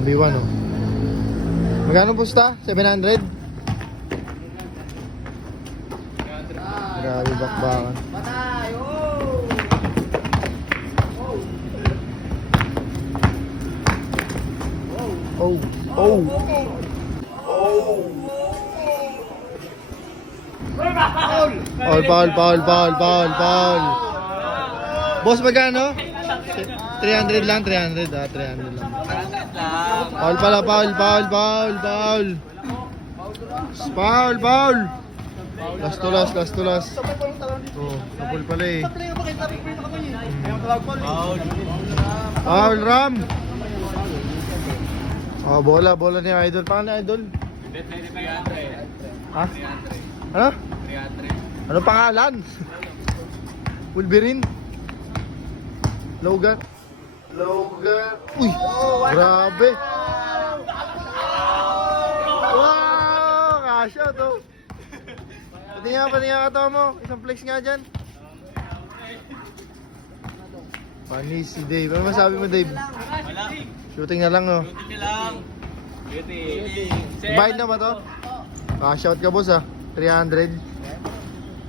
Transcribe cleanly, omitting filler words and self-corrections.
1v1 oh. Magkano pusta? 700? Grabe bakbakan. Patay! Oh! Oh! Foul. Boss, magkano? 300 lang, 300 ah, 300 lang. Foul pala, foul. Last to last. Oh, kapul pala eh. Foul, Ram. Oh, bola ni Idol. Paano Idol? Ha? Ano? Ano pangalan? Wolverine? Logan? Uy! Grabe! Wow! Kasha to! Pati nga ka mo. Isang flex nga dyan. Panis si Dave. Ano masabi mo, Dave? Wala. Shooting na lang, oh. Shooting lang. Shooting. Bayad na ba to? Shout ka, boss, ah. 300.